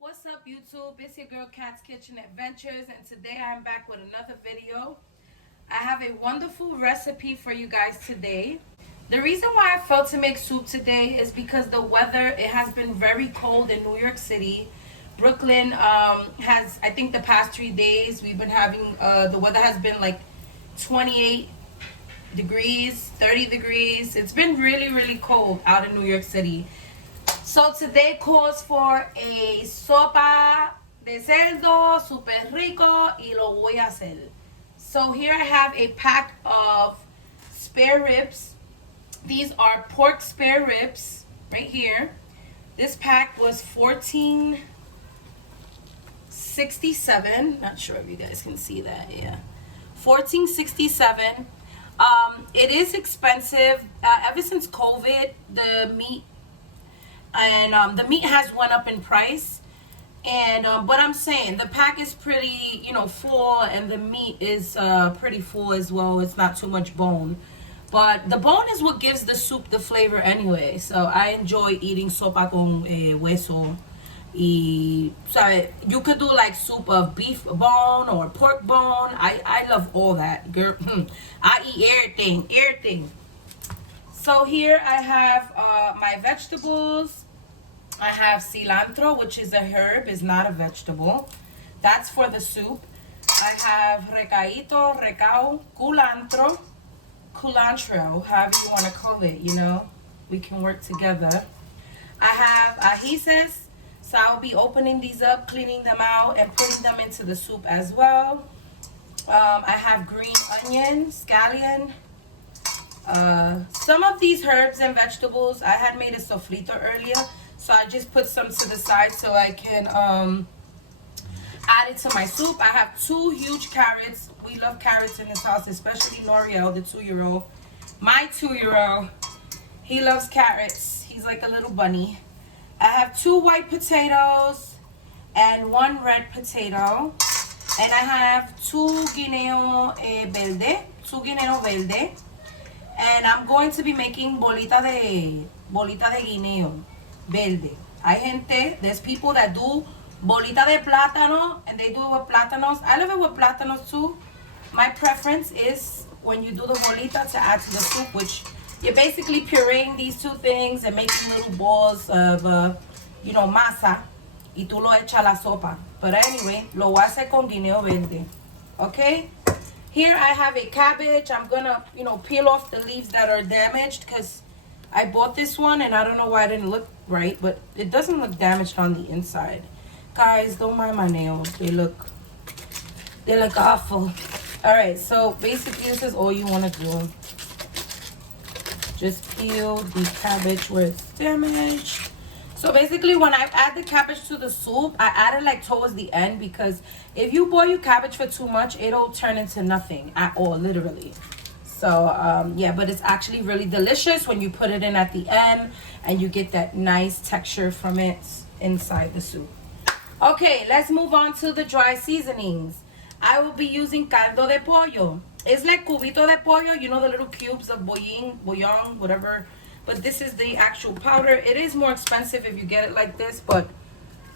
What's up, YouTube? It's your girl Cat's Kitchen Adventures, and today I'm back with another video. I have a wonderful recipe for you guys today. The reason why I felt to make soup today is because the weather, it has been very cold in New York City. Brooklyn has, I think the past 3 days, we've been having, the weather has been like 28 degrees, 30 degrees. It's been really, really cold out in New York City. So today calls for a sopa de cerdo super rico y lo voy a hacer. So here I have a pack of spare ribs. These are pork spare ribs right here. This pack was $14.67. Not sure if you guys can see that. Yeah, $14.67. It is expensive. Ever since COVID, the meat has went up in price. And but I'm saying the pack is pretty, full, and the meat is pretty full as well. It's not too much bone, but the bone is what gives the soup the flavor anyway. So I enjoy eating sopa con hueso. You could do like soup of beef bone or pork bone. I love all that, girl. I eat everything. So here I have my vegetables. I have cilantro, which is a herb, is not a vegetable. That's for the soup. I have recao, culantro, however you want to call it, we can work together. I have ajices, so I'll be opening these up, cleaning them out, and putting them into the soup as well. I have green onion, scallion. Some of these herbs and vegetables, I had made a sofrito earlier, so I just put some to the side so I can add it to my soup. I have 2 huge carrots. We love carrots in this house, especially Noriel, the 2-year-old. My 2-year-old, he loves carrots. He's like a little bunny. I have 2 white potatoes and 1 red potato. And I have 2 guineo verde. And I'm going to be making bolita de guineo verde. There's people that do bolita de plátano, and they do it with plátanos. I love it with plátanos too. My preference is when you do the bolita to add to the soup, which you're basically pureeing these 2 things and making little balls of, masa. Y tú lo echas a la sopa. But anyway, lo voy a hacer con guineo verde. Okay? Here I have a cabbage. I'm gonna, peel off the leaves that are damaged because I bought this one and I don't know why it didn't look right, but it doesn't look damaged on the inside. Guys, don't mind my nails. They look awful. All right, so basically this is all you want to do. Just peel the cabbage where it's damaged. So basically when I add the cabbage to the soup, I add it like towards the end, because if you boil your cabbage for too much, it'll turn into nothing at all, literally. So yeah, but it's actually really delicious when you put it in at the end and you get that nice texture from it inside the soup. Okay, let's move on to the dry seasonings. I will be using caldo de pollo. It's like cubito de pollo, the little cubes of bouillon, whatever. But this is the actual powder. It is more expensive if you get it like this, but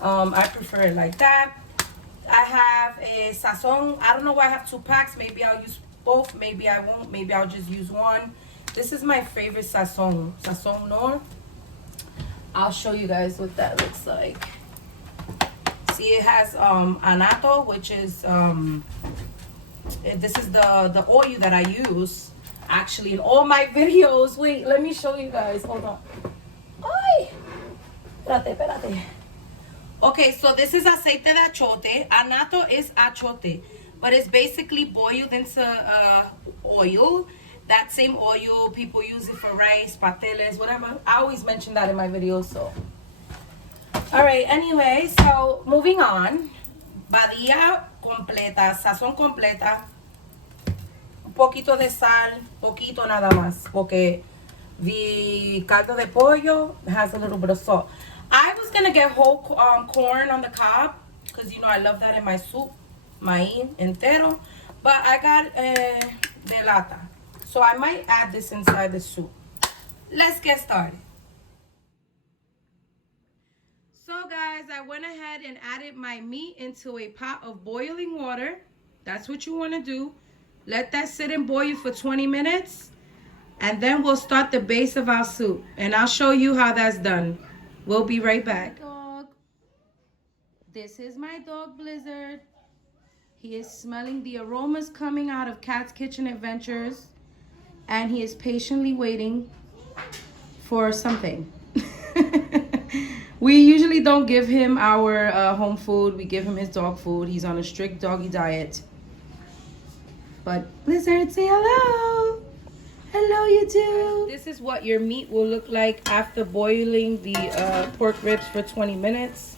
I prefer it like that. I have a sazon. I don't know why I have 2 packs. Maybe I'll use both. Maybe I won't. Maybe I'll just use one. This is my favorite sazon. Sazon Nor. I'll show you guys what that looks like. See, it has anato, which is this is the oil that I use actually in all my videos. Wait, let me show you guys. Hold on. Ay, espérate. Okay, so this is aceite de achote. Anato is achote, but it's basically boiled into oil. That same oil, people use it for rice, pasteles, whatever. I always mention that in my videos, so. All right, anyway, so moving on. Badilla completa, sazón completa. Un poquito de sal, poquito nada más, porque the caldo de pollo has a little bit of salt. I was gonna get whole corn on the cob, because I love that in my soup, maíz entero, but I got de lata, so I might add this inside the soup. Let's get started. So guys, I went ahead and added my meat into a pot of boiling water. That's what you want to do. Let that sit and boil for 20 minutes. And then we'll start the base of our soup. And I'll show you how that's done. We'll be right back. Dog. This is my dog, Blizzard. He is smelling the aromas coming out of Cat's Kitchen Adventures. And he is patiently waiting for something. We usually don't give him our home food. We give him his dog food. He's on a strict doggy diet. But Blizzard, say hello. Hello, you two. This is what your meat will look like after boiling the pork ribs for 20 minutes.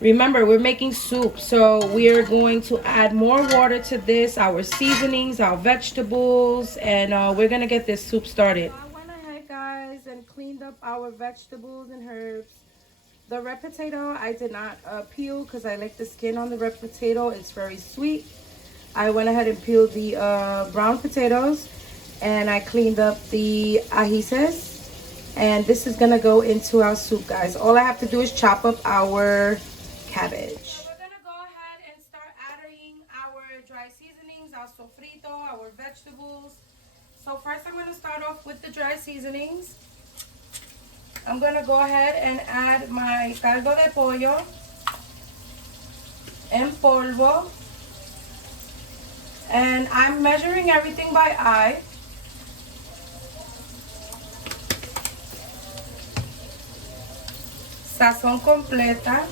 Remember, we're making soup, so we are going to add more water to this, our seasonings, our vegetables, and we're going to get this soup started. I went ahead, guys, and cleaned up our vegetables and herbs. The red potato, I did not peel because I like the skin on the red potato. It's very sweet. I went ahead and peeled the brown potatoes, and I cleaned up the ajíes. And this is going to go into our soup, guys. All I have to do is chop up our cabbage. So we're gonna go ahead and start adding our dry seasonings, our sofrito, our vegetables. So first I'm gonna start off with the dry seasonings. I'm gonna go ahead and add my caldo de pollo en polvo. And I'm measuring everything by eye. Sazón completa.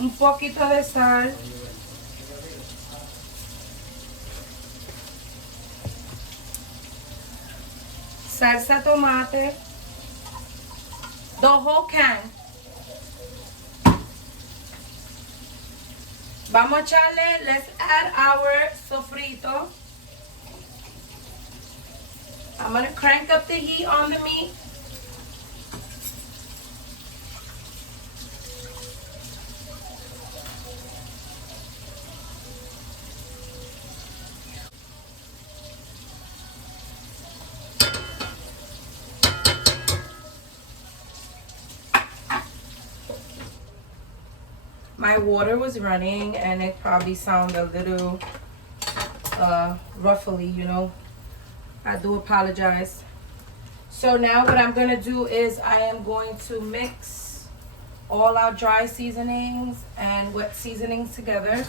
Un poquito de sal. Salsa tomate. The whole can. Vamos a echarle, let's add our sofrito. I'm going to crank up the heat on the meat. My water was running and it probably sounded a little ruffly, you know. I do apologize. So now what I'm going to do is I am going to mix all our dry seasonings and wet seasonings together.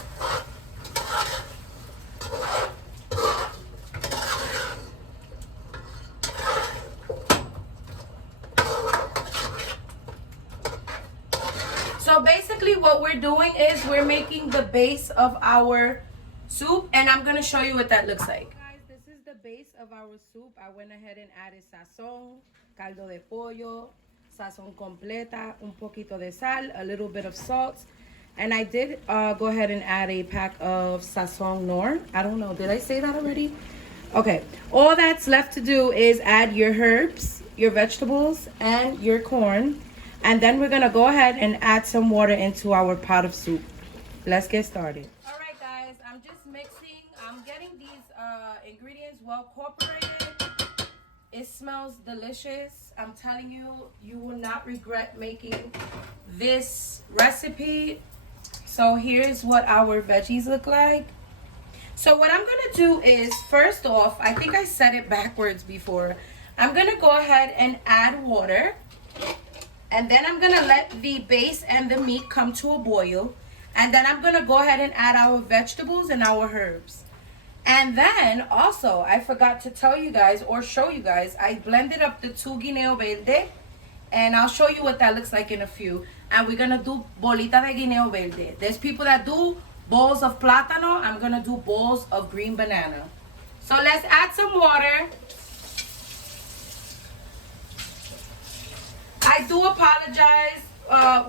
So basically what we're doing is we're making the base of our soup, and I'm going to show you what that looks like. Guys, this is the base of our soup. I went ahead and added sazón, caldo de pollo, sazón completa, un poquito de sal, a little bit of salt. And I did go ahead and add a pack of sazón nor. I don't know, did I say that already? Okay, all that's left to do is add your herbs, your vegetables, and your corn. And then we're gonna go ahead and add some water into our pot of soup. Let's get started. All right, guys, I'm just mixing. I'm getting these ingredients well incorporated. It smells delicious. I'm telling you, you will not regret making this recipe. So here's what our veggies look like. So what I'm gonna do is, first off, I think I said it backwards before. I'm gonna go ahead and add water. And then I'm going to let the base and the meat come to a boil. And then I'm going to go ahead and add our vegetables and our herbs. And then also, I forgot to tell you guys or show you guys, I blended up the 2 guineo verde. And I'll show you what that looks like in a few. And we're going to do bolita de guineo verde. There's people that do bowls of plátano. I'm going to do bowls of green banana. So let's add some water. I do apologize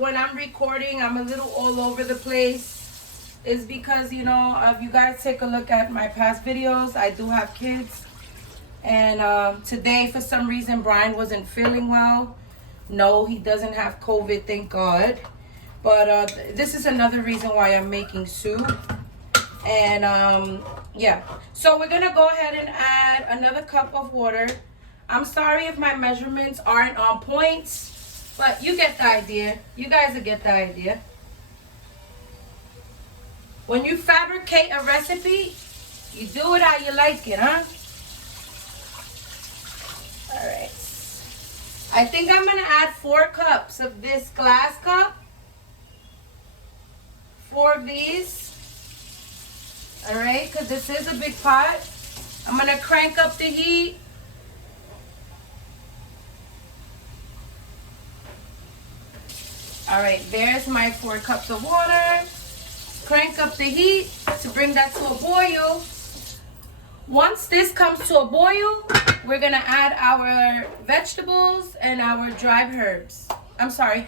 when I'm recording. I'm a little all over the place. It's because, you know, if you guys take a look at my past videos, I do have kids. And today, for some reason, Brian wasn't feeling well. No, he doesn't have COVID, thank God. But this is another reason why I'm making soup. And yeah, so we're gonna go ahead and add another cup of water. I'm sorry if my measurements aren't on point, but you get the idea. You guys will get the idea. When you fabricate a recipe, you do it how you like it, huh? All right. I think I'm gonna add 4 cups of this glass cup. 4 of these. All right, because this is a big pot. I'm gonna crank up the heat. All right, there's my 4 cups of water. Crank up the heat to bring that to a boil. Once this comes to a boil, we're gonna add our vegetables and our dried herbs. I'm sorry.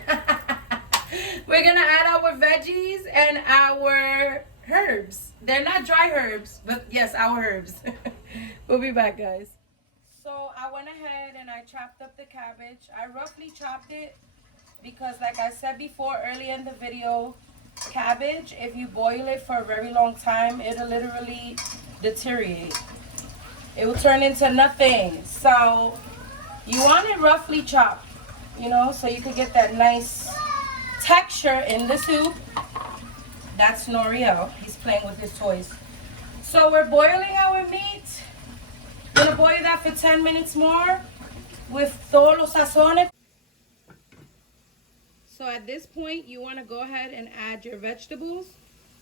We're gonna add our veggies and our herbs. They're not dry herbs, but yes, our herbs. We'll be back, guys. So I went ahead and I chopped up the cabbage. I roughly chopped it because, like I said before earlier in the video, cabbage, if you boil it for a very long time, it'll literally deteriorate. It will turn into nothing. So you want it roughly chopped, you know, so you could get that nice texture in the soup. That's Noriel. He's playing with his toys. So we're boiling our meat. We're gonna boil that for 10 minutes more with todos los sazones. So at this point, you want to go ahead and add your vegetables.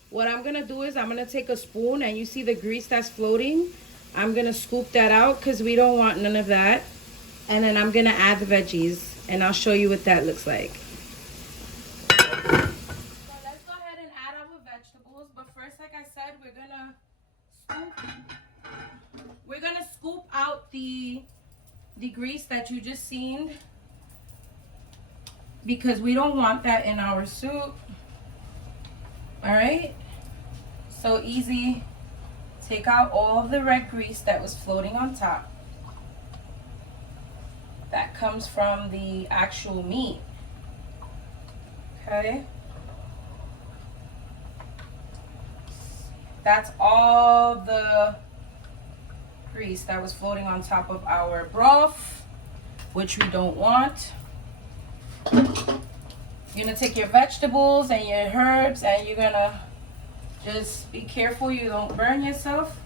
What I'm going to do is I'm going to take a spoon, and you see the grease that's floating. I'm going to scoop that out because we don't want none of that. And then I'm going to add the veggies, and I'll show you what that looks like. So let's go ahead and add our vegetables. But first, like I said, we're going to scoop out the grease that you just seen, because we don't want that in our soup. All right, so easy. Take out all of the red grease that was floating on top. That comes from the actual meat. Okay, that's all the grease that was floating on top of our broth, which we don't want. You're gonna take your vegetables and your herbs, and you're gonna just be careful you don't burn yourself.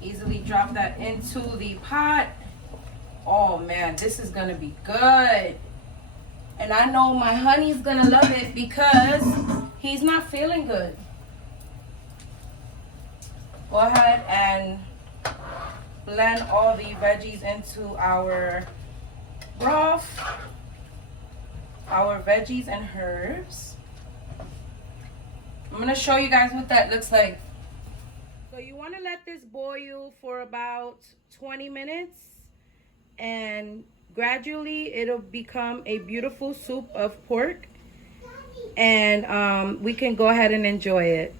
Easily drop that into the pot. Oh man, this is gonna be good. And I know my honey's gonna love it because he's not feeling good. Go ahead and blend all the veggies into our broth. Our veggies and herbs. I'm gonna show you guys what that looks like. So you want to let this boil for about 20 minutes, and gradually it'll become a beautiful soup of pork, and we can go ahead and enjoy it.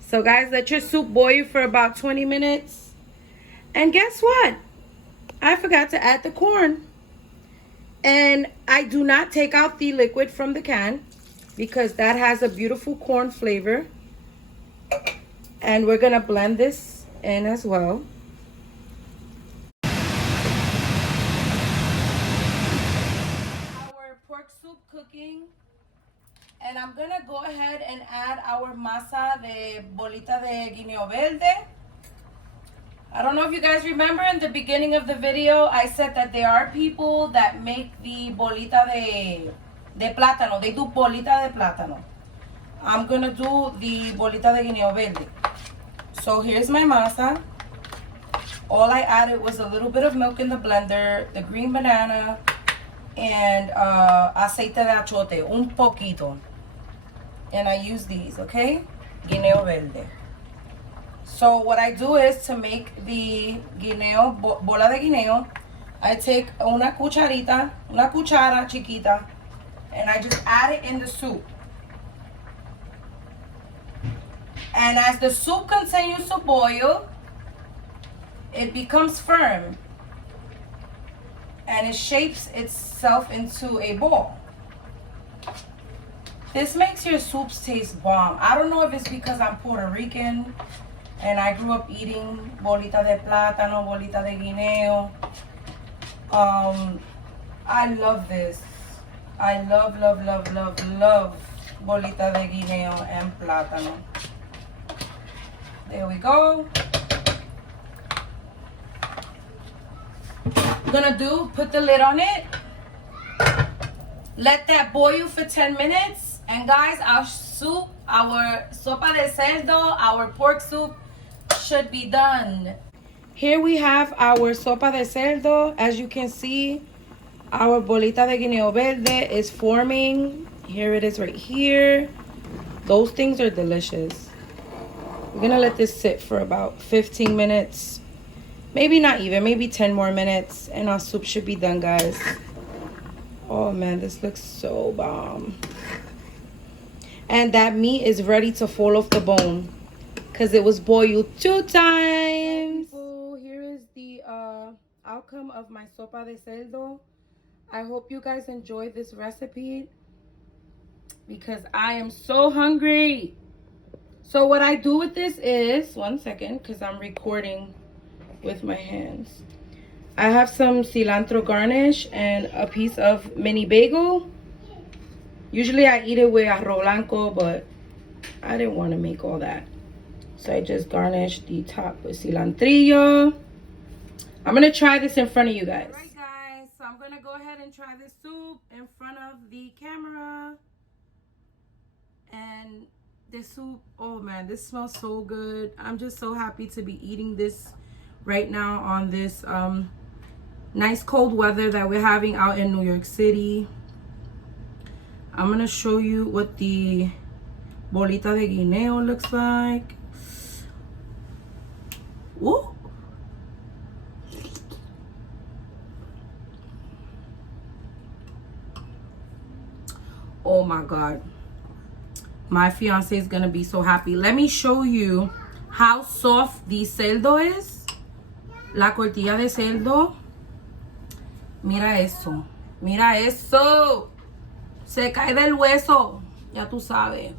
So guys, let your soup boil for about 20 minutes, and guess what? I forgot to add the corn. And I do not take out the liquid from the can because that has a beautiful corn flavor. And we're gonna blend this in as well. Our pork soup cooking. And I'm gonna go ahead and add our masa de bolita de guineo verde. I don't know if you guys remember in the beginning of the video, I said that there are people that make the bolita de plátano. They do bolita de plátano. I'm gonna do the bolita de guineo verde. So here's my masa. All I added was a little bit of milk in the blender, the green banana, and aceite de achote, un poquito. And I use these, okay? Guineo verde. So what I do is, to make the guineo, bola de guineo, I take una cucharita, una cuchara chiquita, and I just add it in the soup. And as the soup continues to boil, it becomes firm and it shapes itself into a ball. This makes your soups taste bomb. I don't know if it's because I'm Puerto Rican and I grew up eating bolita de plátano, bolita de guineo. I love this. I love, love, love, love, love bolita de guineo and plátano. There we go. I'm gonna put the lid on it. Let that boil for 10 minutes. And guys, our soup, our sopa de cerdo, our pork soup should be done. Here we have our sopa de cerdo. As you can see, our bolita de guineo verde is forming. Here it is right here. Those things are delicious. We're gonna let this sit for about 15 minutes. Maybe not even, maybe 10 more minutes. And our soup should be done, guys. Oh man, this looks so bomb. And that meat is ready to fall off the bone because it was boiled 2 times. So here is the outcome of my sopa de cerdo. I hope you guys enjoy this recipe because I am so hungry. So what I do with this is, one second, because I'm recording with my hands. I have some cilantro garnish and a piece of mini bagel. Usually I eat it with arroz blanco, but I didn't want to make all that. So I just garnished the top with cilantrillo. I'm going to try this in front of you guys. Alright guys, so I'm going to go ahead and try this soup in front of the camera. And this soup, oh man, this smells so good. I'm just so happy to be eating this right now on this nice cold weather that we're having out in New York City. I'm gonna show you what the bolita de guineo looks like. Ooh. Oh my God. My fiance is gonna be so happy. Let me show you how soft the cerdo is. La costilla de cerdo. Mira eso. Mira eso. Se cae del hueso. Ya tú sabes.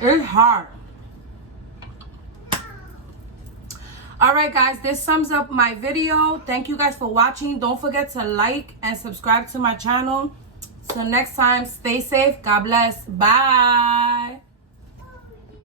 It's hard. Alright guys, this sums up my video. Thank you guys for watching. Don't forget to like and subscribe to my channel. Till next time, stay safe. God bless. Bye.